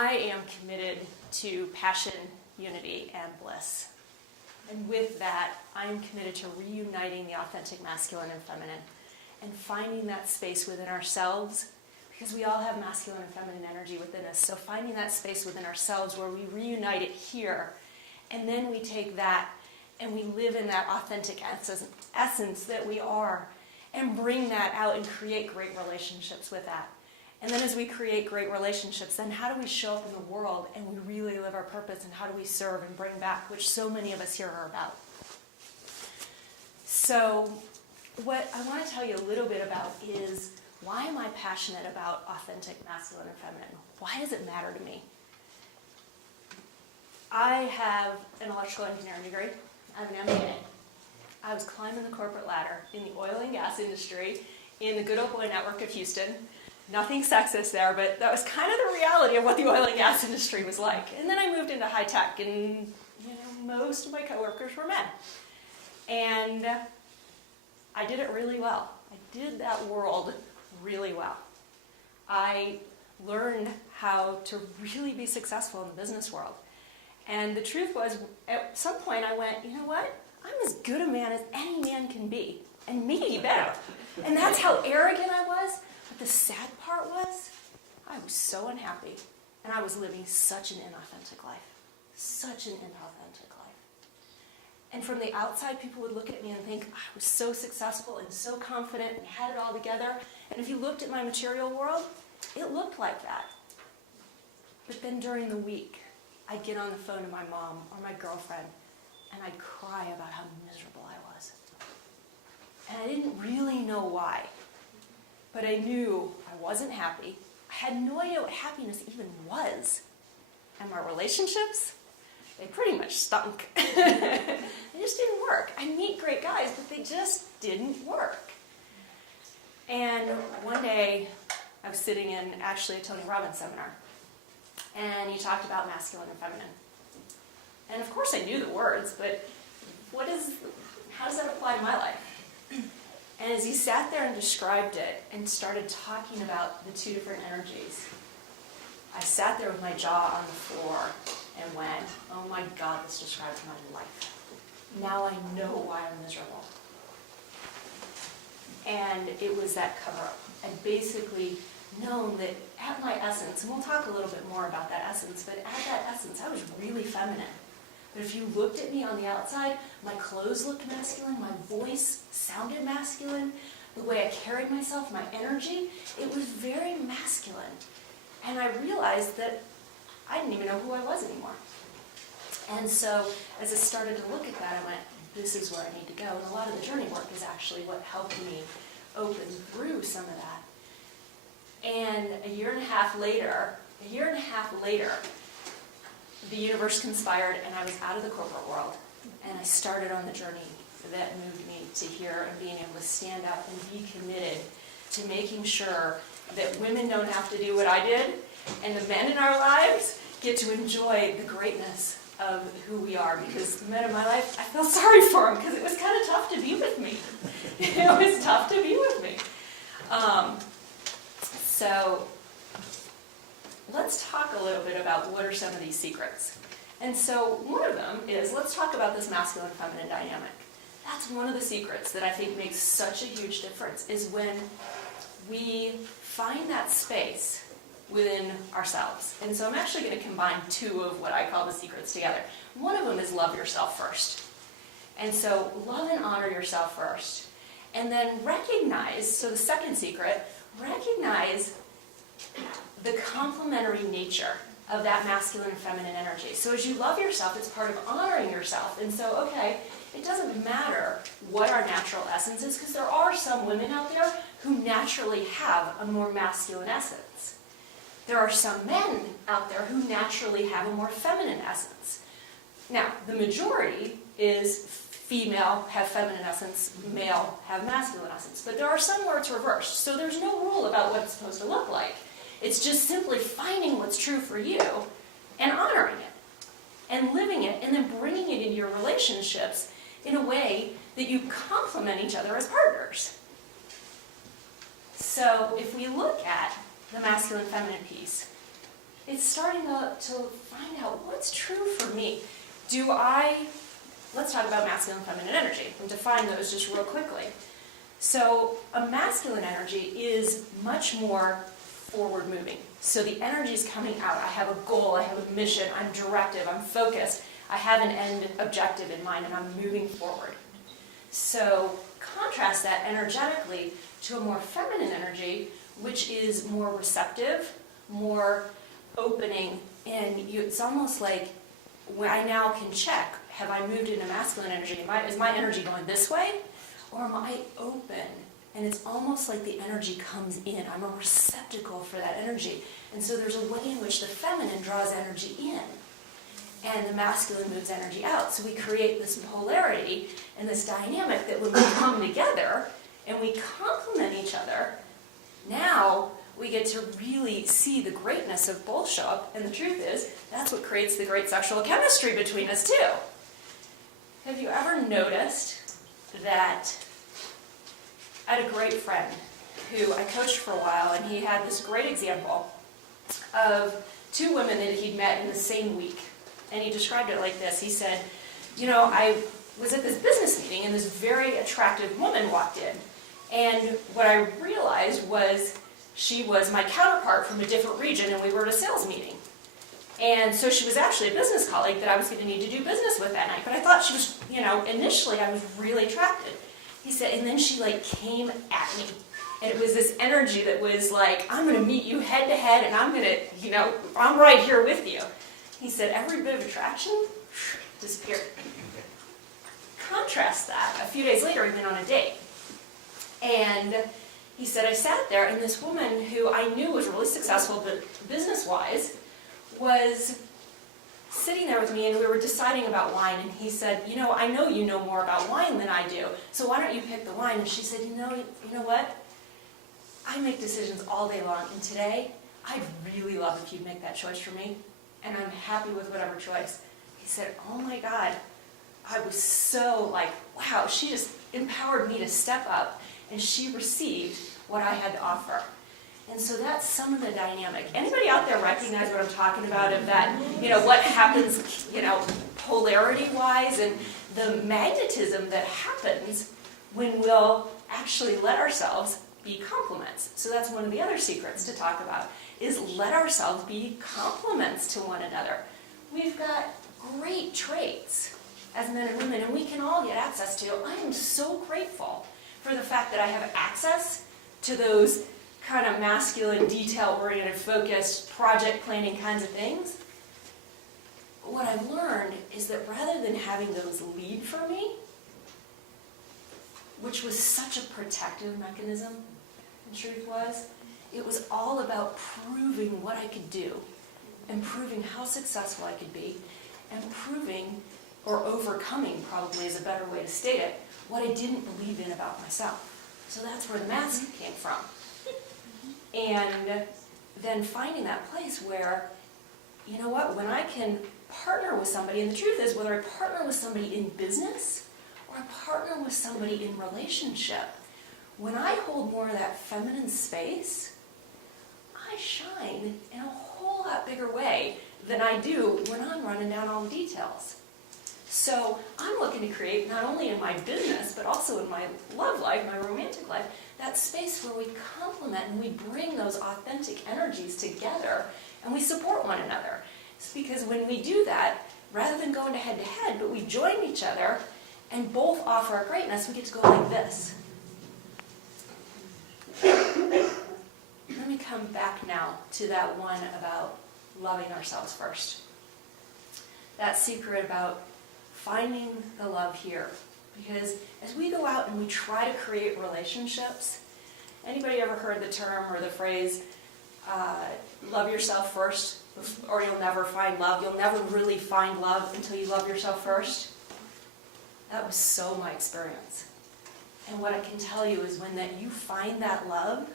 I am committed to passion, unity, and bliss. And with that, I'm committed to reuniting the authentic masculine and feminine and finding that space within ourselves, because we all have masculine and feminine energy within us. So finding that space within ourselves where we reunite it here, and then we take that and we live in that authentic essence that we are, and bring that out and create great relationships with that. And then as we create great relationships, then how do we show up in the world and we really live our purpose, and how do we serve and bring back, which so many of us here are about. So what I want to tell you a little bit about is, why am I passionate about authentic masculine and feminine? Why does it matter to me? I have an electrical engineering degree. I have an MBA. I was climbing the corporate ladder in the oil and gas industry in the good old boy network of Houston. Nothing sexist there, but that was kind of the reality of what the oil and gas industry was like. And then I moved into high tech, and most of my coworkers were men. And I did it really well. I did that world really well. I learned how to really be successful in the business world. And the truth was, at some point I went, you know what? I'm as good a man as any man can be, and maybe better. And that's how arrogant I was. But the sad part was, I was so unhappy, and I was living such an inauthentic life. Such an inauthentic life. And from the outside, people would look at me and think I was so successful and so confident and had it all together. And if you looked at my material world, it looked like that. But then during the week, I'd get on the phone to my mom or my girlfriend, and I'd cry about how miserable I was. And I didn't really know why. But I knew I wasn't happy. I had no idea what happiness even was. And my relationships, they pretty much stunk. They just didn't work. I meet great guys, but they just didn't work. And one day, I was sitting in actually a Tony Robbins seminar, and he talked about masculine and feminine. And of course I knew the words, but how does that apply to my life? And as he sat there and described it and started talking about the two different energies, I sat there with my jaw on the floor and went, oh my God, this describes my life. Now I know why I'm miserable. And it was that cover-up. I'd basically known that at my essence, and we'll talk a little bit more about that essence, but at that essence, I was really feminine. But if you looked at me on the outside, my clothes looked masculine, my voice sounded masculine, the way I carried myself, my energy, it was very masculine. And I realized that I didn't even know who I was anymore. And so as I started to look at that, I went, this is where I need to go. And a lot of the journey work is actually what helped me open through some of that. And a year and a half later, the universe conspired, and I was out of the corporate world, and I started on the journey that moved me to here, and being able to stand up and be committed to making sure that women don't have to do what I did, and the men in our lives get to enjoy the greatness of who we are. Because the men in my life, I felt sorry for them, because it was kind of tough to be with me. It was tough to be with me. So let's talk a little bit about what are some of these secrets. And so one of them is, let's talk about this masculine-feminine dynamic. That's one of the secrets that I think makes such a huge difference, is when we find that space within ourselves. And so I'm actually going to combine two of what I call the secrets together. One of them is love yourself first. And so love and honor yourself first. And then recognize, so the second secret, recognize the complementary nature of that masculine and feminine energy. So as you love yourself, it's part of honoring yourself. And so, okay, it doesn't matter what our natural essence is, because there are some women out there who naturally have a more masculine essence. There are some men out there who naturally have a more feminine essence. Now, the majority is female have feminine essence, male have masculine essence. But there are some where it's reversed. So there's no rule about what it's supposed to look like. It's just simply finding what's true for you and honoring it and living it, and then bringing it into your relationships in a way that you complement each other as partners. So if we look at the masculine-feminine piece, it's starting to find out what's true for me. Let's talk about masculine and feminine energy and define those just real quickly. So a masculine energy is much more forward moving. So the energy is coming out. I have a goal, I have a mission, I'm directive, I'm focused, I have an end objective in mind, and I'm moving forward. So contrast that energetically to a more feminine energy, which is more receptive, more opening, and it's almost like when I now can check, have I moved into masculine energy? Is my energy going this way? Or am I open? And it's almost like the energy comes in. I'm a receptacle for that energy. And so there's a way in which the feminine draws energy in, and the masculine moves energy out. So we create this polarity and this dynamic that when we come together and we complement each other, now we get to really see the greatness of both show up. And the truth is, that's what creates the great sexual chemistry between us too. Have you ever noticed that I had a great friend who I coached for a while, and he had this great example of two women that he'd met in the same week. And he described it like this. He said, I was at this business meeting, and this very attractive woman walked in. And what I realized was she was my counterpart from a different region, and we were at a sales meeting. And so she was actually a business colleague that I was going to need to do business with that night. But I thought she was, initially I was really attracted. He said, and then she came at me. And it was this energy that was like, I'm going to meet you head to head, and I'm going to, I'm right here with you. He said, every bit of attraction disappeared. Contrast that, a few days later, he went on a date. And he said, I sat there, and this woman who I knew was really successful, but business-wise, was sitting there with me, and we were deciding about wine. And he said, I know you know more about wine than I do, so why don't you pick the wine? And she said, you know what? I make decisions all day long, and today, I'd really love if you'd make that choice for me, and I'm happy with whatever choice. He said, oh my God, I was so wow, she just empowered me to step up, and she received what I had to offer. And so that's some of the dynamic. Anybody out there recognize what I'm talking about, of that, what happens, polarity-wise, and the magnetism that happens when we'll actually let ourselves be complements. So that's one of the other secrets to talk about, is let ourselves be complements to one another. We've got great traits as men and women, and we can all get access to. I am so grateful for the fact that I have access to those kind of masculine, detail-oriented, focused, project planning kinds of things. What I've learned is that rather than having those lead for me, which was such a protective mechanism, the truth was, it was all about proving what I could do, and proving how successful I could be, and proving, or overcoming probably is a better way to state it, what I didn't believe in about myself. So that's where the mask came from. And then finding that place where, when I can partner with somebody, and the truth is, whether I partner with somebody in business or I partner with somebody in relationship, when I hold more of that feminine space, I shine in a whole lot bigger way than I do when I'm running down all the details. So I'm looking to create, not only in my business, but also in my love life, my romantic life, that space where we complement and we bring those authentic energies together and we support one another. It's because when we do that, rather than going head to head, but we join each other and both offer our greatness, we get to go like this. Let me come back now to that one about loving ourselves first. That secret about finding the love here. Because as we go out and we try to create relationships, anybody ever heard the term or the phrase, love yourself first, or you'll never find love? You'll never really find love until you love yourself first. That was so my experience. And what I can tell you is when you find that love,